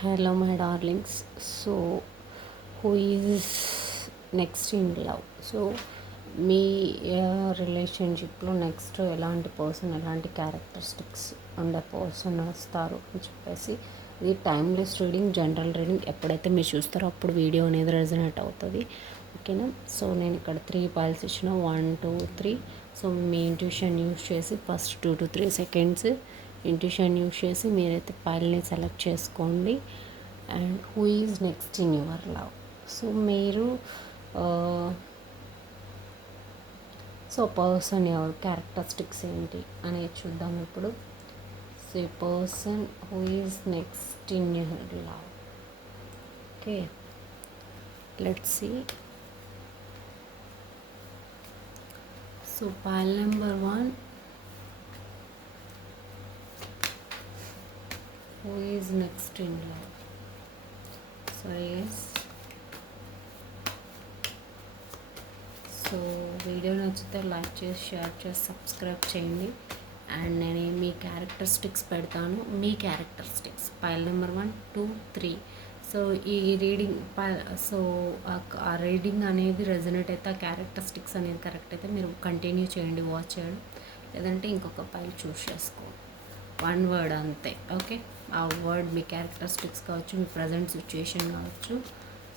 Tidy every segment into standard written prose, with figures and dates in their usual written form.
Hello, my darlings. So, who is next in love? So, మీ రిలేషన్షిప్లో next ఎలాంటి person, ఎలాంటి characteristics ఉండే person వస్తారు అని చెప్పేసి, ఇది టైమ్లెస్ రీడింగ్, జనరల్ రీడింగ్. ఎప్పుడైతే మీరు చూస్తారో అప్పుడు వీడియో అనేది రెజనేట్ అవుతుంది. ఓకేనా? సో నేను ఇక్కడ 3 పైల్స్ ఇచ్చిన 1 2 3. సో మీ ఇంట్యూషన్ యూస్ చేసి first 2 to 3 seconds intuition use చేసి మీరైతే పైల్ని సెలెక్ట్ చేసుకోండి. And who is next in your love. So మీరు సో పర్సన్ ఎవరు, క్యారెక్టరిస్టిక్స్ ఏంటి అనేది చూద్దాం ఇప్పుడు. So person who is next in your love. Okay, let's see. So pile number 1, who is next in love. So yes, so video నచ్చితే like చేసి, share చేసి, subscribe చేయండి. అండ్ నేను మీ క్యారెక్టరిస్టిక్స్ పెడతాను. మీ క్యారెక్టరిస్టిక్స్ పైల్ నెంబర్ 1 2 3. సో ఈ reading so ఆ reading అనేది resonate అయితే, ఆ క్యారెక్టరిస్టిక్స్ అనేది కరెక్ట్ అయితే మీరు కంటిన్యూ చేయండి వాచ్ చేయడం. లేదంటే ఇంకొక పైల్ చూస్ చేసుకోండి. 1 వర్డ్ అంతే. ఓకే, ఆ వర్డ్ మీ క్యారెక్టరిస్టిక్స్ కావచ్చు, మీ ప్రజెంట్ సిచ్యుయేషన్ కావచ్చు.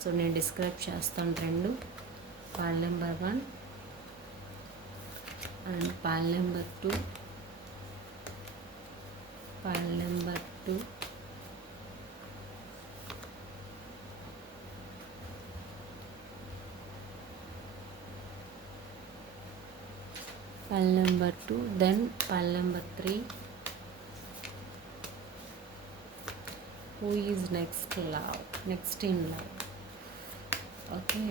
సో నేను డిస్క్రైబ్ చేస్తాను 2. pile number 1 and pile number 2, pile number 2, pile number 2, then pile number 3. Who is next love, next in love. Okay,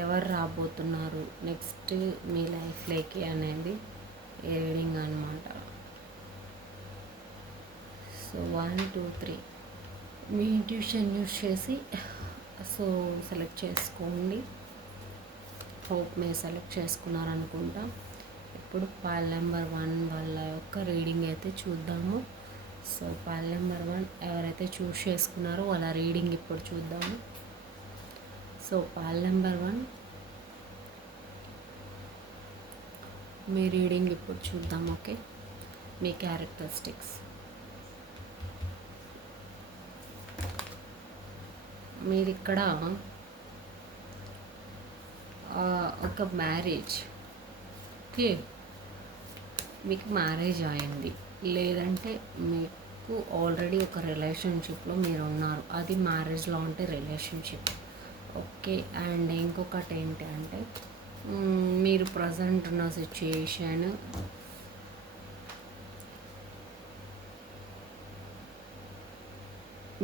ఎవరు రాబోతున్నారు నెక్స్ట్ మీ లైఫ్లోకి అనేది రీడింగ్ అనమాట. సో 1 2 3 మీ ఇంట్యూషన్ యూస్ చేసి సో సెలెక్ట్ చేసుకోండి. హోప్ మీరు సెలెక్ట్ చేసుకున్నారనుకుంటా. ఇప్పుడు పైల్ నెంబర్ 1 వాళ్ళ యొక్క రీడింగ్ అయితే చూద్దాము. సో పైల్ నెంబర్ 1 ఎవరైతే చూస్ చేసుకున్నారో వాళ్ళ రీడింగ్ ఇప్పుడు చూద్దాము. సో పైల్ నెంబర్ 1 మీ రీడింగ్ ఇప్పుడు చూద్దాం. ఓకే, మీ క్యారెక్టరిస్టిక్స్. మీరు ఇక్కడ ఒక మ్యారేజ్, ఓకే, మీకు మ్యారేజ్ అయింది, లేదంటే మీకు ఆల్రెడీ ఒక రిలేషన్షిప్లో మీరు ఉన్నారు. అది మ్యారేజ్లో ఉంటే రిలేషన్షిప్. ఓకే, అండ్ ఇంకొకటి ఏంటి అంటే మీరు ప్రజెంట్ ఉన్న సిచ్యుయేషన్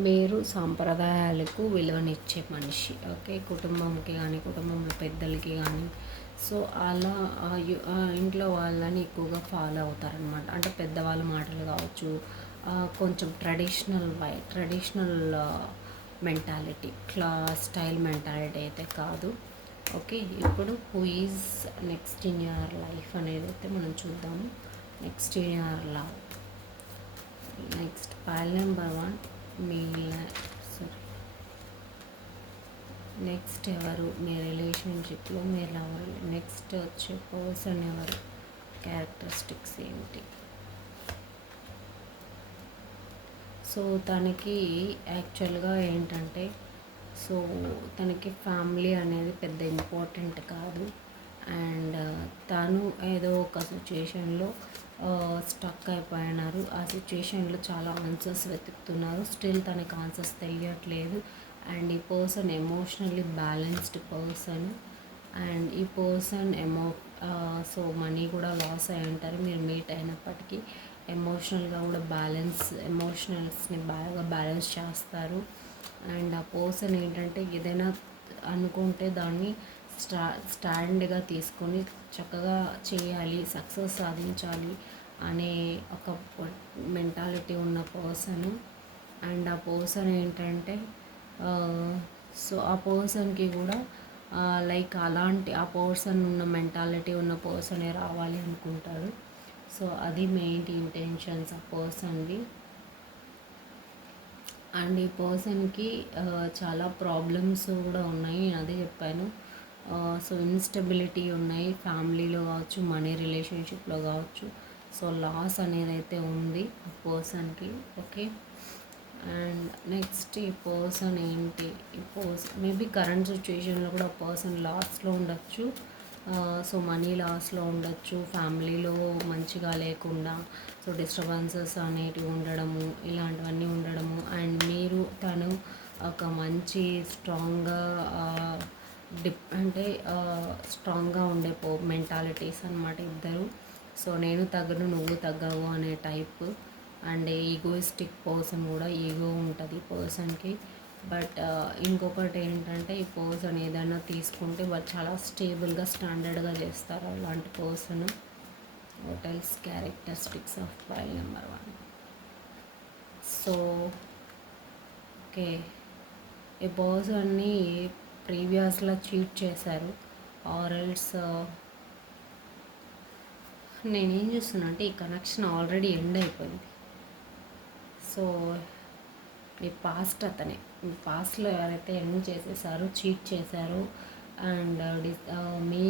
మీరు సాంప్రదాయాలకు విలువనిచ్చే మనిషి. ఓకే, కుటుంబంకి కానీ, కుటుంబంలో పెద్దలకి కానీ, సో అలా ఇంట్లో వాళ్ళని ఎక్కువగా ఫాలో అవుతారనమాట. అంటే పెద్దవాళ్ళ మాటలు కావచ్చు, కొంచెం ట్రెడిషనల్ మెంటాలిటీ, స్టైల్ మెంటాలిటీ అయితే కాదు. ఓకే, ఇప్పుడు who is next in your life అనేది అయితే మనం చూద్దాము. Next in your love. Next pile number 1 me sorry next ఎవరు మీ రిలేషన్షిప్లో, మీ లవర్, నెక్స్ట్ వచ్చే పర్సన్ ఎవరు, క్యారెక్టరిస్టిక్స్ ఏంటి. సో తనకి యాక్చువల్గా ఏంటంటే, సో తనకి ఫ్యామిలీ అనేది పెద్ద ఇంపార్టెంట్ కాదు. అండ్ తను ఏదో ఒక సిచ్యుయేషన్లో స్టక్ అయిపోయినారు. ఆ సిచ్యుయేషన్లో చాలా ఆన్సర్స్ వెతుకుతున్నారు. స్టిల్ తనకి ఆన్సర్స్ తెలియట్లేదు. అండ్ ఈ person emotionally balanced person. And ఈ పర్సన్ సో మనీ కూడా లాస్ అయి ఉంటారు మీరు మీట్ అయినప్పటికీ. ఎమోషనల్గా కూడా ఎమోషనల్స్ని బాగా బ్యాలెన్స్ చేస్తారు. అండ్ ఆ పర్సన్ ఏంటంటే ఏదైనా అనుకుంటే దాన్ని స్టాండ్గా తీసుకొని చక్కగా చేయాలి, సక్సెస్ సాధించాలి అనే ఒక మెంటాలిటీ ఉన్న పర్సన్. అండ్ ఆ పర్సన్ ఏంటంటే సో ఆ పర్సన్కి కూడా లైక్ అలాంటి ఆ పర్సన్ ఉన్న మెంటాలిటీ ఉన్న పర్సనే రావాలి అనుకుంటారు. సో అది మెయిన్ ఇంటెన్షన్స్ ఆ పర్సన్వి. అండ్ ఈ పర్సన్కి చాలా ప్రాబ్లమ్స్ కూడా ఉన్నాయి, నేను అదే చెప్పాను. సో ఇన్స్టెబిలిటీ ఉన్నాయి, ఫ్యామిలీలో కావచ్చు, మనీ రిలేషన్షిప్లో కావచ్చు. సో లాస్ అనేది అయితే ఉంది ఆ పర్సన్కి. ఓకే. అండ్ నెక్స్ట్ ఈ పర్సన్ ఏంటి, ఈ పర్సన్ మేబీ కరెంట్ సిచ్యుయేషన్లో కూడా పర్సన్ లాస్లో ఉండొచ్చు. సో మనీ లాస్లో ఉండొచ్చు, ఫ్యామిలీలో మంచిగా లేకుండా, సో డిస్టర్బెన్సెస్ అనేటివి ఉండడము, ఇలాంటివన్నీ ఉండడము. అండ్ మీరు తను ఒక మంచి స్ట్రాంగ్గా అంటే స్ట్రాంగ్గా ఉండే మెంటాలిటీస్ అనమాట ఇద్దరు. సో నేను తగ్గను నువ్వు తగ్గవు అనే టైప్. అండ్ ఈగోయిస్టిక్ పర్సన్ కూడా, ఈగో ఉంటుంది పర్సన్కి. బట్ ఇంకొకటి ఏంటంటే ఈ పర్సన్ ఏదైనా తీసుకుంటే వాళ్ళు చాలా స్టేబుల్గా స్టాండర్డ్గా చేస్తారు అలాంటి person. Hotels characteristics of file number 1. So okay, ఈ పర్సన్ని ప్రీవియస్లో చీట్ చేశారు, ఆర్ఎల్స్ నేనేం చూస్తున్నా అంటే ఈ కనెక్షన్ ఆల్రెడీ ఎండ్ అయిపోయింది. సో మీ పాస్ట్ అతనే, మీ పాస్ట్లో ఎవరైతే ఎండ్ చేసేసారో, చీట్ చేశారో అండ్ మీ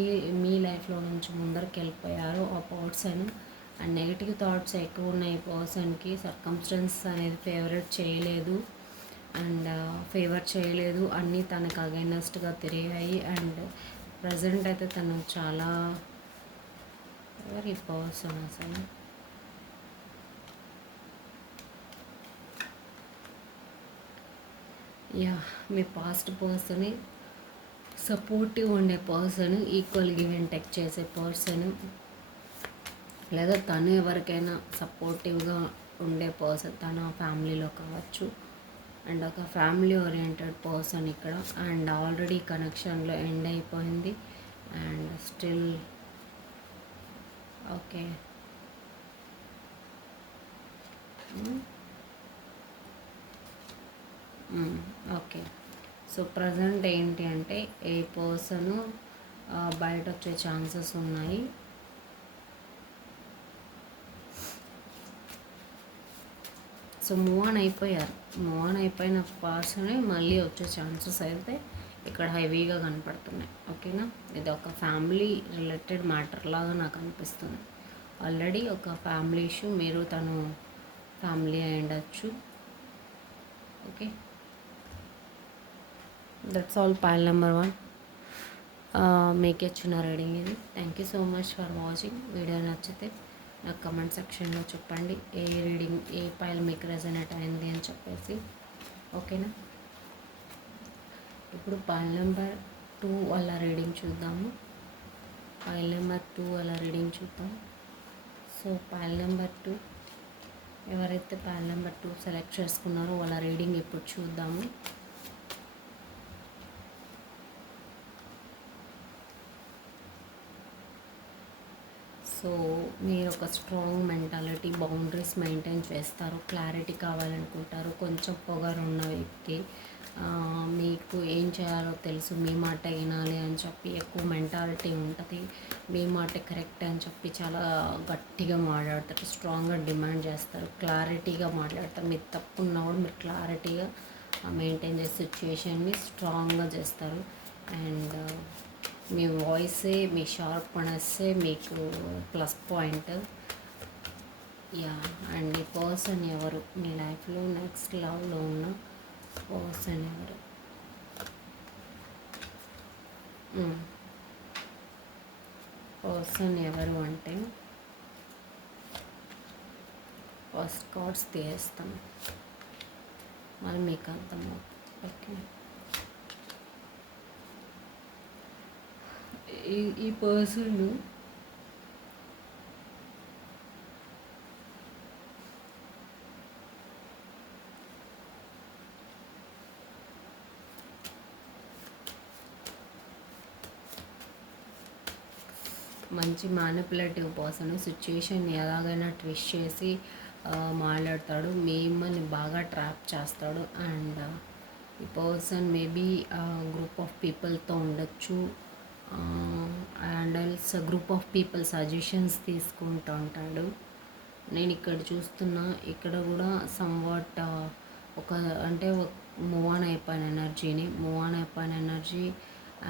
మీ లైఫ్లో నుంచి ముందరికి వెళ్ళిపోయారో ఆ పర్సన్. అండ్ నెగిటివ్ థాట్స్ ఎక్కువ ఉన్నాయి ఈ పర్సన్కి. సర్కమ్స్టెన్స్ అనేది ఫేవర్ చేయలేదు, అన్నీ తనకు అగైనెస్ట్గా తిరిగాయి. అండ్ ప్రజెంట్ అయితే తను చాలా ఎవరి పర్సన్ అసలు మీ పాస్ట్ పర్సన్ సపోర్టివ్ ఉండే person, equal give and tech చేసే పర్సన్, లేదా తను ఎవరికైనా సపోర్టివ్గా ఉండే పర్సన్, తన ఫ్యామిలీలో కావచ్చు. అండ్ ఒక ఫ్యామిలీ ఓరియంటెడ్ పర్సన్ ఇక్కడ. అండ్ ఆల్రెడీ కనెక్షన్లో ఎండ్ అయిపోయింది. And still okay. Okay. So present ఏంటి అంటే ఏ పర్సను బయట వచ్చే ఛాన్సెస్ ఉన్నాయి. సో మూవ్ ఆన్ అయిపోయిన పర్సనే మళ్ళీ వచ్చే ఛాన్సెస్ అయితే ఇక్కడ హెవీగా కనపడుతున్నాయి. ఓకేనా, ఇది ఒక ఫ్యామిలీ రిలేటెడ్ మ్యాటర్ లాగా నాకు అనిపిస్తుంది. ఆల్రెడీ ఒక ఫ్యామిలీ ఇష్యూ, మీరు తను ఫ్యామిలీ అయి ఉండొచ్చు. Okay, that's all pile number 1. మీకు ఇచ్చిన రీడింగ్ ఇది. Thank you so much for watching. Video నచ్చితే నాకు కమెంట్ సెక్షన్లో చెప్పండి ఏ పైల్ మీకు రెజనేట్ అయింది అని చెప్పేసి. ఓకేనా, ఇప్పుడు పైల్ నెంబర్ 2 వాళ్ళ రీడింగ్ చూద్దాము. పైల్ నెంబర్ 2 వాళ్ళ రీడింగ్ చూద్దాం. సో పైల్ నెంబర్ 2, ఎవరైతే పైల్ నెంబర్ 2 సెలెక్ట్ చేసుకున్నారో వాళ్ళ రీడింగ్ ఇప్పుడు చూద్దాము. సో మీరు ఒక స్ట్రాంగ్ మెంటాలిటీ, బౌండరీస్ మెయింటైన్ చేస్తారు, క్లారిటీ కావాలనుకుంటారు. కొంచెం పొగరు ఉన్న వ్యక్తి, మీకు ఏం చేయాలో తెలుసు, మీ మాట వినాలి అని చెప్పి ఎక్కువ మెంటాలిటీ ఉంటుంది. మీ మాట కరెక్ట్ అని చెప్పి చాలా గట్టిగా మాట్లాడతారు, స్ట్రాంగ్గా డిమాండ్ చేస్తారు, క్లారిటీగా మాట్లాడతారు. మీరు తప్పు ఉన్నా కూడా మీరు క్లారిటీగా మెయింటైన్ చేసే సిచ్యుయేషన్ని స్ట్రాంగ్గా చేస్తారు. అండ్ మీ వాయిసే, మీ షార్ప్నెస్సే మీకు ప్లస్ పాయింట్. అండ్ ఈ పర్సన్ ఎవరు, మీ లైఫ్లో నెక్స్ట్ లవ్లో ఉన్న పర్సన్ ఎవరు? పర్సన్ ఎవరు అంటే ఫస్ట్ కార్డ్స్ తీస్తాం, మళ్ళీ మీకు అర్థమవుతుంది. ఓకే, ఈ పర్సన్ మంచి మ్యానిపులేటివ్ పర్సన్. సిచ్యుయేషన్ ఎలాగైనా ట్విస్ట్ చేసి మాట్లాడతాడు, మిమ్మల్ని బాగా ట్రాప్ చేస్తాడు. అండ్ ఈ పర్సన్ మేబీ గ్రూప్ ఆఫ్ పీపుల్తో ఉండొచ్చు. And also group of people suggestions తీసుకుంటూ ఉంటాడు. నేను ఇక్కడ చూస్తున్నా, ఇక్కడ కూడా సమ్వాట్ ఒక అంటే మూవ్ ఆన్ అయిపోయిన ఎనర్జీ.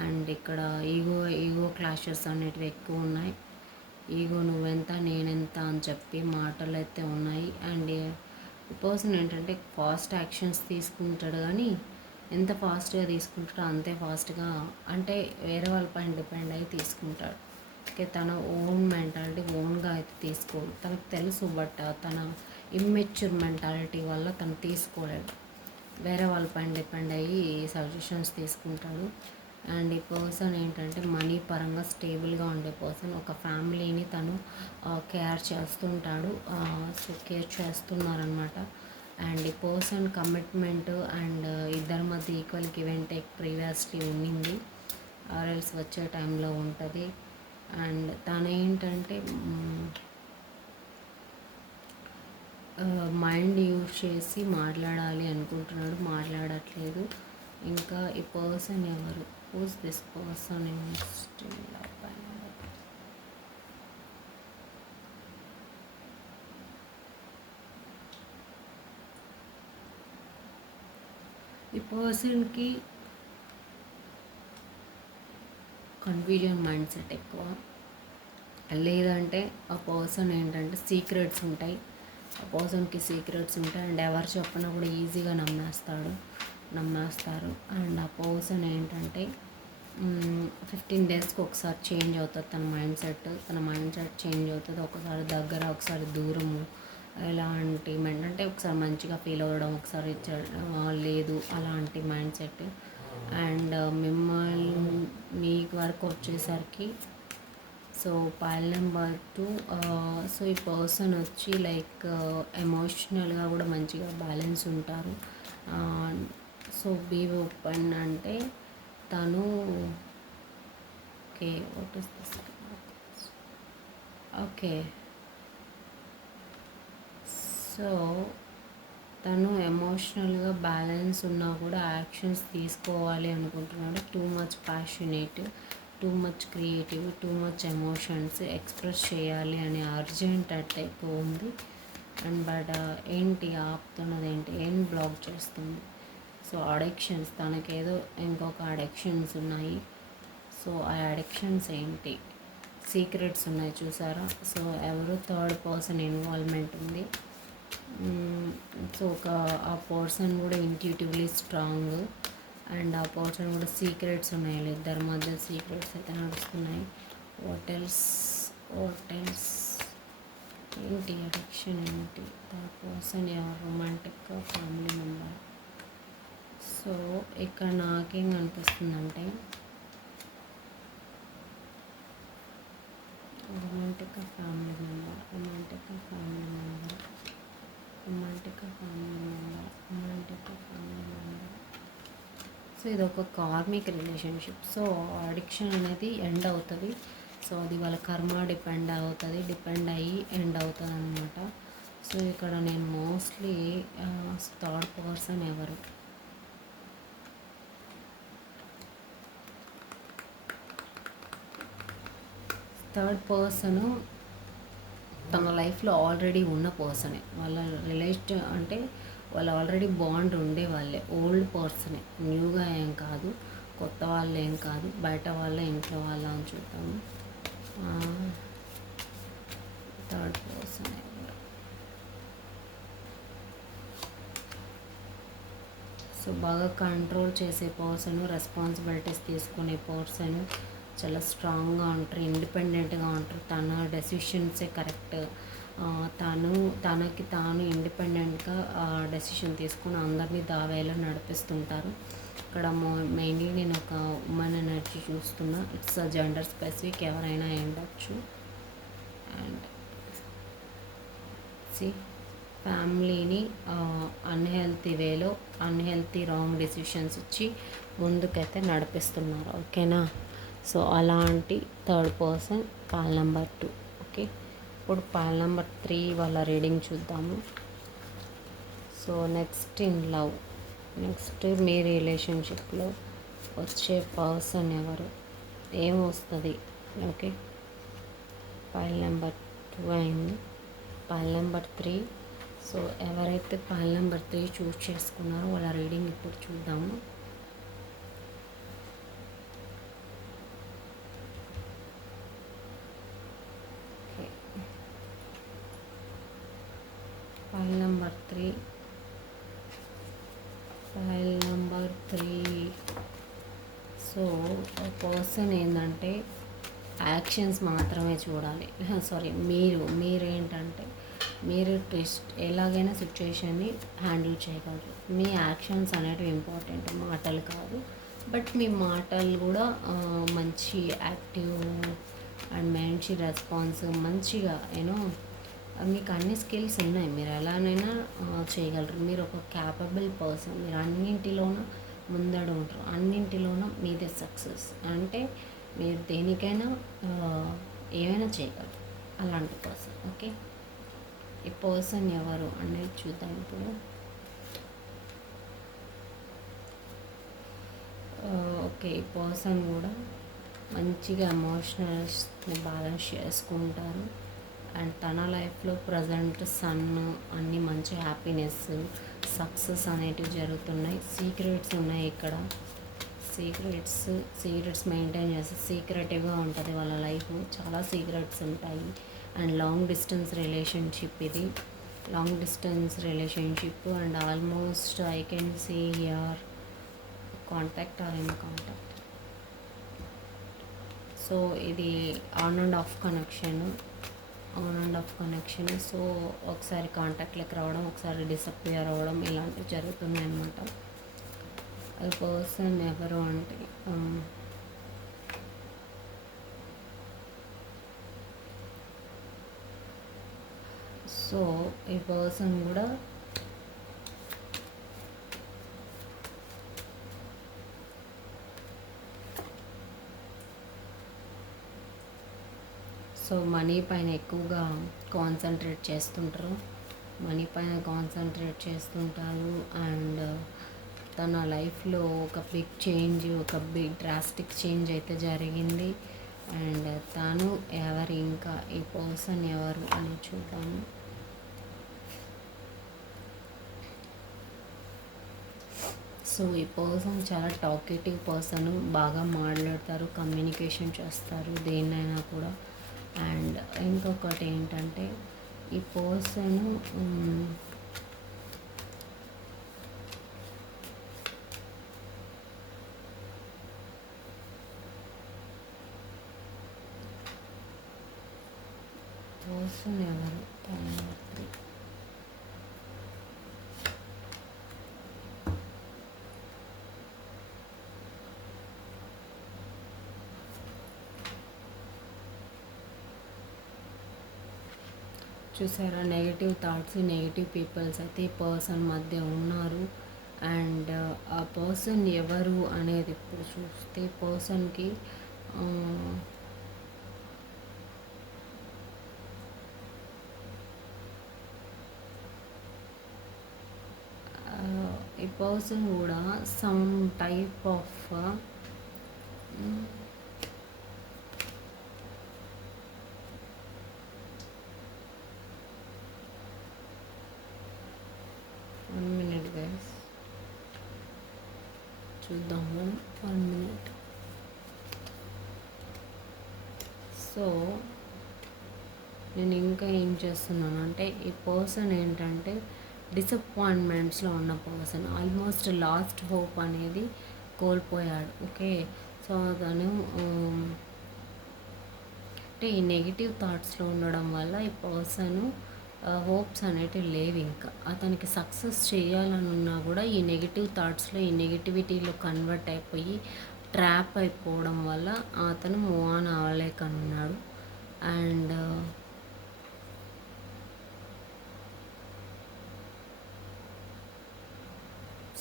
అండ్ ఇక్కడ ఈగో క్లాషెస్ అనేటివి ఎక్కువ ఉన్నాయి. ఈగో నువ్వెంత నేనెంత అని చెప్పి మాటలు అయితే ఉన్నాయి. అండ్ ఈ పర్సన్ ఏంటంటే ఫాస్ట్ యాక్షన్స్ తీసుకుంటాడు, కానీ ఎంత ఫాస్ట్గా తీసుకుంటాడో అంతే ఫాస్ట్గా అంటే వేరే వాళ్ళ పైన డిపెండ్ అయ్యి తీసుకుంటాడు. ఓకే, తన ఓన్ మెంటాలిటీ ఓన్గా అయితే తీసుకోడు. తనకు తెలుసు, బట్ తన ఇమ్మెచ్యూర్ మెంటాలిటీ వల్ల తను తీసుకోలేడు. వేరే వాళ్ళ పైన డిపెండ్ అయ్యి సజెషన్స్ తీసుకుంటాడు. అండ్ ఈ పర్సన్ ఏంటంటే మనీ పరంగా స్టేబుల్గా ఉండే పర్సన్. ఒక ఫ్యామిలీని తను కేర్ చేస్తుంటాడు. సో కేర్ చేస్తున్నారనమాట. అండ్ ఈ పర్సన్ కమిట్మెంట్ అండ్ ఇద్దరి మధ్య equal give and take previously ఉండింది, ఆర్ఎల్స్ వచ్చే టైంలో ఉంటుంది. అండ్ తను ఏంటంటే మైండ్ యూజ్ చేసి మాట్లాడాలి అనుకుంటున్నాడు, మాట్లాడట్లేదు. ఇంకా ఈ పర్సన్ ఎవరు? Who's this person in still love? ఈ పర్సన్కి కన్ఫ్యూజన్ మైండ్ సెట్ ఎక్కువ. లేదంటే ఆ పర్సన్ ఏంటంటే సీక్రెట్స్ ఉంటాయి, ఆ పర్సన్కి సీక్రెట్స్ ఉంటాయి. అండ్ ఎవరు చెప్పినా కూడా ఈజీగా నమ్మేస్తారు. అండ్ ఆ పర్సన్ ఏంటంటే 15 డేస్కి ఒకసారి చేంజ్ అవుతుంది తన మైండ్ సెట్ చేంజ్ అవుతుంది. ఒకసారి దగ్గర, ఒకసారి దూరము. ఎలాంటి మైండ్ అంటే ఒకసారి మంచిగా ఫీల్ అవ్వడం, ఒకసారి లేదు, అలాంటి మైండ్ సెట్. అండ్ మిమ్మల్ని మీ వరకు వచ్చేసరికి సో పైల్ నెంబర్ 2. సో ఈ పర్సన్ వచ్చి లైక్ ఎమోషనల్గా కూడా మంచిగా బ్యాలెన్స్ ఉంటారు. సో బీ ఓపెన్ అంటే తను okay, what is this? Okay, so తను ఎమోషనల్గా బ్యాలెన్స్ ఉన్నా కూడా యాక్షన్స్ తీసుకోవాలి అనుకుంటున్నాడు. Too much passionate, too much creative, too much emotions express చేయాలి అనే అర్జెంట్ అట్ ఎక్కువ ఉంది. అండ్ బట్ ఏంటి ఆపుతున్నది, ఏం బ్లాక్ చేస్తుంది? సో అడిక్షన్స్, తనకేదో ఇంకొక అడిక్షన్స్ ఉన్నాయి. సో ఆ అడిక్షన్స్ ఏంటి? సీక్రెట్స్ ఉన్నాయి చూసారా? సో ఎవరు థర్డ్ పర్సన్ ఇన్వాల్వ్మెంట్ ఉంది. సో ఆ పర్సన్ కూడా ఇంట్యూటివ్లీ స్ట్రాంగ్. అండ్ ఆ పర్సన్ కూడా సీక్రెట్స్ ఉన్నాయి, ఇద్దరి మధ్య సీక్రెట్స్ అయితే నడుస్తున్నాయి. వాట్ ఎల్స్ ఏంటి అడిక్షన్ ఏంటి? ఆ పర్సన్ ఎవరు? Romantic family member. సో ఇక్కడ నాకేం అనిపిస్తుందంటే రొమాంటిక్ ఫ్యామిలీ మెంబర్. సో ఇది ఒక కార్మిక్ రిలేషన్షిప్. సో అడిక్షన్ అనేది ఎండ్ అవుతుంది. సో అది వాళ్ళ కర్మ డిపెండ్ అయ్యి ఎండ్ అవుతుంది అనమాట. సో ఇక్కడ నేను మోస్ట్లీ థర్డ్ పర్సన్ ఎవరు? థర్డ్ పర్సను తన లైఫ్లో ఆల్రెడీ ఉన్న పర్సనే. వాళ్ళ రిలేషన్ అంటే వాళ్ళు ఆల్రెడీ బాండ్ ఉండే వాళ్ళే, ఓల్డ్ పర్సనే, న్యూగా ఏం కాదు, కొత్త వాళ్ళు ఏం కాదు, బయట వాళ్ళ ఇంట్లో వాళ్ళ అని చూద్దాము. థర్డ్ పర్సన్ సో బాగా కంట్రోల్ చేసే పర్సన్, రెస్పాన్సిబిలిటీస్ తీసుకునే పర్సన్, చాలా స్ట్రాంగ్గా ఉంటారు, ఇండిపెండెంట్గా ఉంటారు, తన డెసిషన్సే కరెక్ట్. తనకి తాను ఇండిపెండెంట్గా డెసిషన్ తీసుకుని అందరినీ దావేలో నడిపిస్తుంటారు. ఇక్కడ మెయిన్లీ నేను ఒక ఉమెన్ ఎనర్జీ చూస్తున్నా. ఇట్స్ జెండర్ స్పెసిఫిక్, ఎవరైనా ఉండొచ్చు. అండ్ ఫ్యామిలీని అన్హెల్తీ వేలో అన్హెల్తీ రాంగ్ డెసిషన్స్ ఇచ్చి ముందుకైతే నడిపిస్తున్నారు. ఓకేనా? సో అలాంటి third person pile number 2. Okay, ఇప్పుడు పాల్ నెంబర్ 3 వాళ్ళ రీడింగ్ చూద్దాము. So next in love, next మీ రిలేషన్షిప్లో వచ్చే పర్సన్ ఎవరు? ఏం వస్తుంది? ఓకే, పాల్ నెంబర్ 2 అయింది. Pile number 3. సో ఎవరైతే ఫైల్ నెంబర్ 3 చూస్ చేసుకున్నారో వాళ్ళ రీడింగ్ ఇప్పుడు చూద్దాము. Okay, pile number 3, pile number 3. So person ఏంటంటే యాక్షన్స్ మాత్రమే చూడాలి. సారీ, మీరేంటంటే మీరు ట్విస్ట్ ఎలాగైనా సిచ్యుయేషన్ని హ్యాండిల్ చేయగలరు. మీ యాక్షన్స్ అనేటివి ఇంపార్టెంట్, మాటలు కాదు. బట్ మీ మాటలు కూడా మంచి యాక్టివ్ అండ్ మంచి రెస్పాన్స్, మంచిగా యూనో మీకు అన్ని స్కిల్స్ ఉన్నాయి, మీరు ఎలానైనా చేయగలరు. మీరు ఒక క్యాపబుల్ పర్సన్, మీరు అన్నింటిలోనూ ముందడు ఉంటారు, అన్నింటిలోనూ మీదే సక్సెస్. అంటే మీరు దేనికైనా ఏమైనా చేయగలరు, అలాంటి పర్సన్. ఓకే, ఈ పర్సన్ ఎవరు అనేది చూద్దాం ఇప్పుడు. ఓకే, ఈ పర్సన్ కూడా మంచిగా ఎమోషనల్స్ని బ్యాలెన్స్ చేసుకుంటారు. అండ్ తన లైఫ్లో ప్రజెంట్ సన్ అన్నీ మంచి హ్యాపీనెస్, సక్సెస్ అనేటివి జరుగుతున్నాయి. సీక్రెట్స్ ఉన్నాయి ఇక్కడ, సీక్రెట్స్ మెయింటైన్ చేస్తే సీక్రెటివ్గా ఉంటుంది వాళ్ళ లైఫ్, చాలా సీక్రెట్స్ ఉంటాయి. అండ్ లాంగ్ డిస్టెన్స్ రిలేషన్షిప్ ఇది, long distance relationship. And almost I can see here contact or in contact. So ఇది on and off connection. So ఒకసారి కాంటాక్ట్లోకి రావడం, ఒకసారి డిసప్పియర్ అవ్వడం, ఇలాంటివి జరుగుతున్నాయి అన్నమాట. అది పర్సన్ ఎవరు అంటే సో ఈ పర్సన్ కూడా సో మనీ పైన ఎక్కువగా కాన్సన్ట్రేట్ చేస్తుంటారు. అండ్ తన లైఫ్లో ఒక బిగ్ డ్రాస్టిక్ చేంజ్ అయితే జరిగింది. అండ్ తను ఎవరు, ఇంకా ఈ పర్సన్ ఎవరు అని చూద్దాము. సో ఈ పర్సన్ చాలా టాకేటివ్ పర్సన్, బాగా మాట్లాడతారు, కమ్యూనికేషన్ చేస్తారు దేన్నైనా కూడా. అండ్ ఇంకొకటి ఏంటంటే ఈ పర్సన్ ఎవరు చూసారా, నెగిటివ్ థాట్స్, నెగిటివ్ పీపుల్స్ అయితే ఈ పర్సన్ మధ్య ఉన్నారు. అండ్ ఆ పర్సన్ ఎవరు అనేది ఇప్పుడు చూస్తే పర్సన్కి ఈ పర్సన్ కూడా సమ్ టైప్ ఆఫ్ చూద్దాము, 1 minute. సో నేను ఇంకా ఏం చేస్తున్నాను అంటే ఈ పర్సన్ ఏంటంటే డిసప్పాయింట్మెంట్స్లో ఉన్న పర్సన్, ఆల్మోస్ట్ లాస్ట్ హోప్ అనేది కోల్పోయాడు. ఓకే, సో తను అంటే ఈ నెగిటివ్ థాట్స్లో ఉండడం వల్ల ఈ పర్సన్ హోప్స్ అనేటివి లేవు. ఇంకా అతనికి సక్సెస్ చేయాలని ఉన్నా కూడా ఈ నెగిటివ్ థాట్స్లో, ఈ నెగిటివిటీలో కన్వర్ట్ అయిపోయి ట్రాప్ అయిపోవడం వల్ల అతను మూవ్ ఆన్ అవ్వలేకన్నాడు. అండ్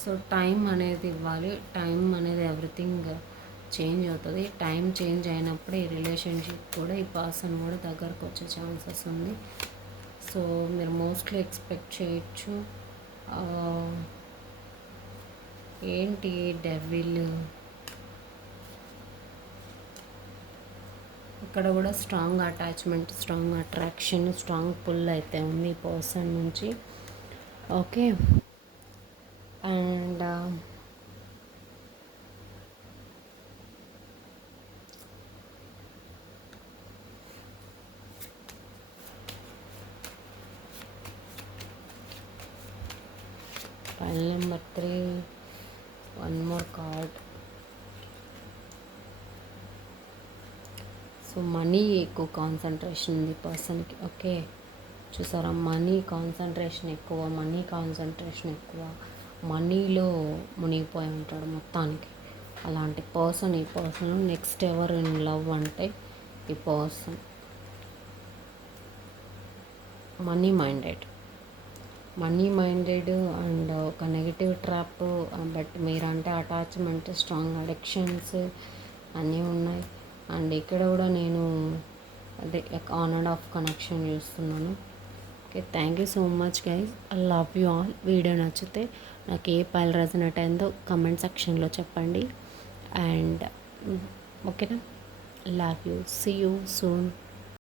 సో టైం అనేది ఇవ్వాలి, టైం అనేది ఎవ్రీథింగ్ చేంజ్ అవుతుంది. టైం చేంజ్ అయినప్పుడు ఈ రిలేషన్షిప్ కూడా, ఈ పర్సన్ కూడా దగ్గరకు వచ్చే ఛాన్సెస్ ఉంది. సో మీరు మోస్ట్లీ ఎక్స్పెక్ట్ చేయొచ్చు. ఏంటి డెవిల్, ఇక్కడ కూడా strong attachment, strong attraction, strong pull అయితే ఉంది ఈ పర్సన్ నుంచి. Okay. And pile number 3, one more card. So money ఎక్కువ కాన్సన్ట్రేషన్ ఉంది పర్సన్కి. ఓకే, చూసారా, మనీ కాన్సన్ట్రేషన్ ఎక్కువ, మనీలో మునిగిపోయి ఉంటాడు మొత్తానికి. అలాంటి పర్సన్ ఈ పర్సన్. నెక్స్ట్ ఎవరు ఇన్ లవ్ అంటే ఈ పర్సన్ మనీ మైండెడ్ అండ్ ఒక నెగిటివ్ ట్రాప్. బట్ మీరంటే అటాచ్మెంట్, స్ట్రాంగ్ అడిక్షన్స్ అన్నీ ఉన్నాయి. అండ్ ఇక్కడ కూడా నేను అదే ఆన్ అండ్ ఆఫ్ కనెక్షన్ చూస్తున్నాను. Okay, thank you so much guys. I love you all. Video నచ్చితే నాకు ఏ పైల్ రెజనేట్ అయిందో కమెంట్ సెక్షన్లో చెప్పండి. అండ్ ఓకేనా, love you, see you soon.